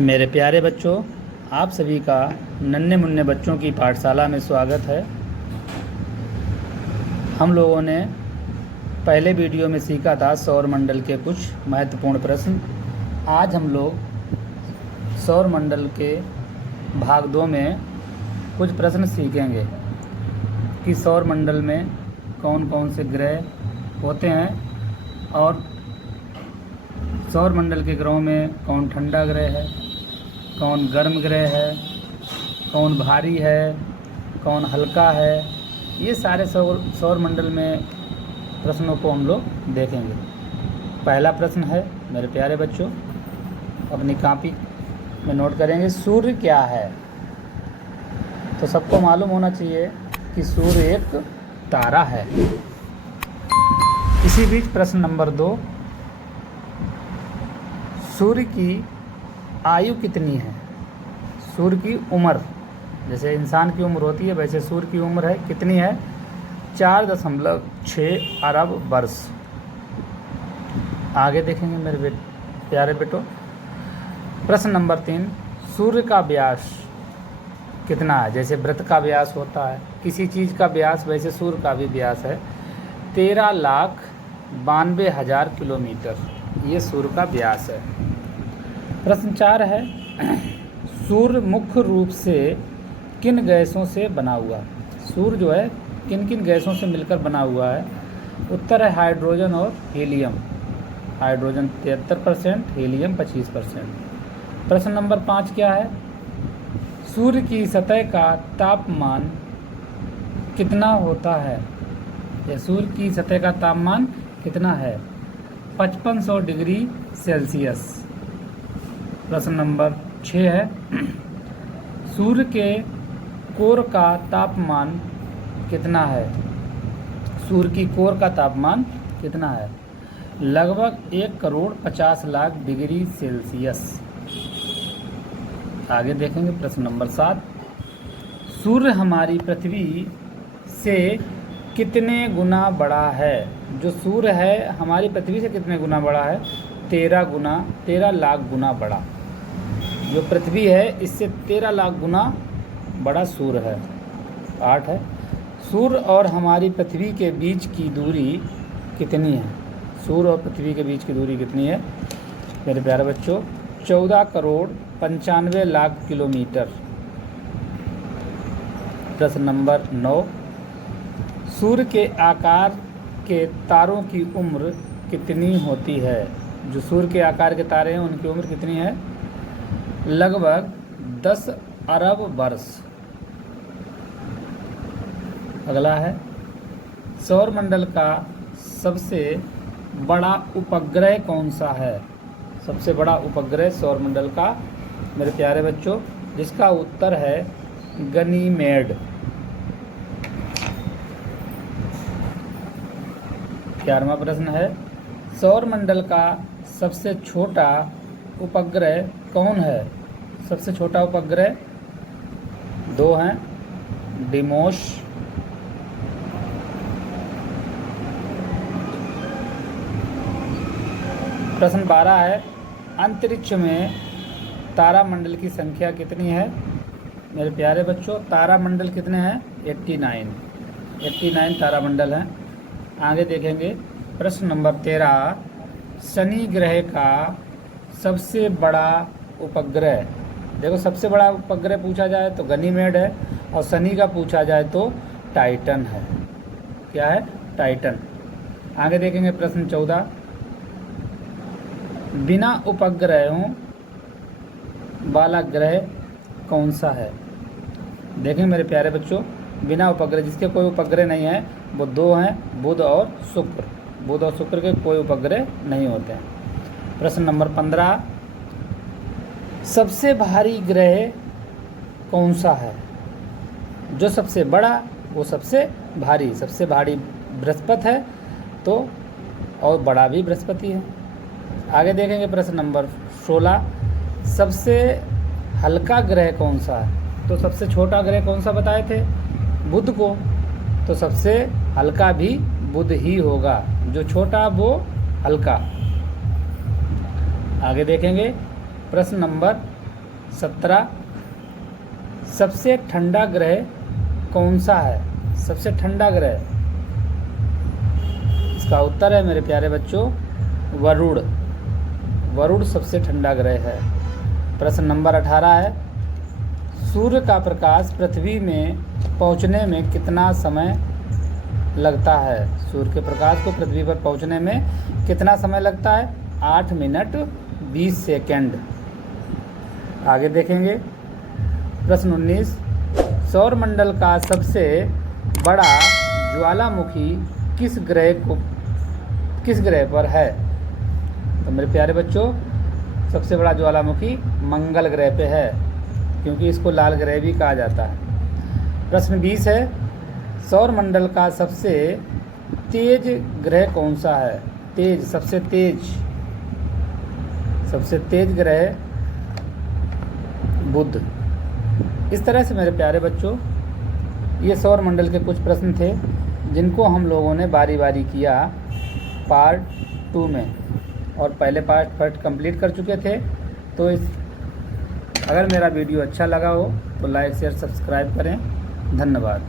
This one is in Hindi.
मेरे प्यारे बच्चों, आप सभी का नन्हे मुन्ने बच्चों की पाठशाला में स्वागत है। हम लोगों ने पहले वीडियो में सीखा था सौर मंडल के कुछ महत्वपूर्ण प्रश्न। आज हम लोग सौर मंडल के भाग 2 में कुछ प्रश्न सीखेंगे कि सौर मंडल में कौन कौन से ग्रह होते हैं और सौर मंडल के ग्रहों में कौन ठंडा ग्रह है, कौन गर्म ग्रह है, कौन भारी है, कौन हल्का है। ये सारे सौर मंडल में प्रश्नों को हम लोग देखेंगे। पहला प्रश्न है मेरे प्यारे बच्चों, अपनी कॉपी में नोट करेंगे, सूर्य क्या है। तो सबको मालूम होना चाहिए कि सूर्य एक तारा है। इसी बीच प्रश्न नंबर 2, सूर्य की आयु कितनी है। सूर्य की उम्र, जैसे इंसान की उम्र होती है वैसे सूर्य की उम्र है कितनी है, 4.6 अरब वर्ष। आगे देखेंगे मेरे प्यारे बेटों। प्रश्न नंबर 3, सूर्य का व्यास कितना है। जैसे वृत्त का व्यास होता है किसी चीज़ का व्यास, वैसे सूर्य का भी व्यास है 13,92,000 किलोमीटर। ये सूर्य का व्यास है। प्रश्न 4 है, सूर्य मुख्य रूप से किन गैसों से बना हुआ। सूर्य जो है किन किन गैसों से मिलकर बना हुआ है। उत्तर है हाइड्रोजन और हीलियम। Hydrogen 73%, helium 25%। प्रश्न नंबर 5 क्या है, सूर्य की सतह का तापमान कितना होता है। या सूर्य की सतह का तापमान कितना है, 5500 डिग्री सेल्सियस। प्रश्न नंबर 6 है, सूर्य के कोर का तापमान कितना है। सूर्य की कोर का तापमान कितना है, लगभग 1,50,00,000 डिग्री सेल्सियस। आगे देखेंगे प्रश्न नंबर 7, सूर्य हमारी पृथ्वी से कितने गुना बड़ा है। जो सूर्य है हमारी पृथ्वी से कितने गुना बड़ा है, 13 लाख गुना बड़ा। जो पृथ्वी है इससे 13 लाख गुना बड़ा सूर्य है। 8 है, सूर्य और हमारी पृथ्वी के बीच की दूरी कितनी है। सूर्य और पृथ्वी के बीच की दूरी कितनी है मेरे प्यारे बच्चों, 14,95,00,000 किलोमीटर। प्रश्न नंबर 9, सूर्य के आकार के तारों की उम्र कितनी होती है। जो सूर्य के आकार के तारे हैं उनकी उम्र कितनी है, लगभग 10 अरब वर्ष। अगला है, सौर मंडल का सबसे बड़ा उपग्रह कौन सा है। सबसे बड़ा उपग्रह सौर मंडल का मेरे प्यारे बच्चों, जिसका उत्तर है गनीमेड। 11वां प्रश्न है, सौर मंडल का सबसे छोटा उपग्रह कौन है। सबसे छोटा उपग्रह 2 हैं, डिमोस। प्रश्न 12 है, अंतरिक्ष में तारामंडल की संख्या कितनी है। मेरे प्यारे बच्चों, तारामंडल कितने हैं, 89 तारामंडल हैं। आगे देखेंगे प्रश्न नंबर 13, शनि ग्रह का सबसे बड़ा उपग्रह। देखो सबसे बड़ा उपग्रह पूछा जाए तो गनीमेड है और शनि का पूछा जाए तो टाइटन है। क्या है, टाइटन। आगे देखेंगे प्रश्न 14, बिना उपग्रहों वाला ग्रह कौन सा है। देखें मेरे प्यारे बच्चों, बिना उपग्रह, जिसके कोई उपग्रह नहीं है, वो 2 हैं, बुध और शुक्र। बुध और शुक्र के कोई उपग्रह नहीं होते हैं। प्रश्न नंबर 15, सबसे भारी ग्रह कौन सा है। जो सबसे बड़ा वो सबसे भारी। सबसे भारी बृहस्पति है तो, और बड़ा भी बृहस्पति है। आगे देखेंगे प्रश्न नंबर 16, सबसे हल्का ग्रह कौन सा है। तो सबसे छोटा ग्रह कौन सा बताए थे, बुध को, तो सबसे हल्का भी बुध ही होगा। जो छोटा वो हल्का। आगे देखेंगे प्रश्न नंबर 17 सबसे ठंडा ग्रह कौन सा है? सबसे ठंडा ग्रह, इसका उत्तर है मेरे प्यारे बच्चों वरुण। वरुण सबसे ठंडा ग्रह है। प्रश्न नंबर 18 है, सूर्य का प्रकाश पृथ्वी में पहुंचने में कितना समय लगता है? सूर्य के प्रकाश को पृथ्वी पर पहुंचने में कितना समय लगता है? 8 मिनट 20 सेकंड। आगे देखेंगे प्रश्न 19, सौरमंडल का सबसे बड़ा ज्वालामुखी किस ग्रह पर है? तो मेरे प्यारे बच्चों सबसे बड़ा ज्वालामुखी मंगल ग्रह पे है, क्योंकि इसको लाल ग्रह भी कहा जाता है। प्रश्न 20 है, सौरमंडल का सबसे तेज ग्रह कौन सा है? तेज, सबसे तेज ग्रह बुध। इस तरह से मेरे प्यारे बच्चों ये सौरमंडल के कुछ प्रश्न थे जिनको हम लोगों ने बारी बारी किया पार्ट 2 में, और पहले पार्ट कंप्लीट कर चुके थे। तो अगर मेरा वीडियो अच्छा लगा हो तो लाइक शेयर सब्सक्राइब करें। धन्यवाद।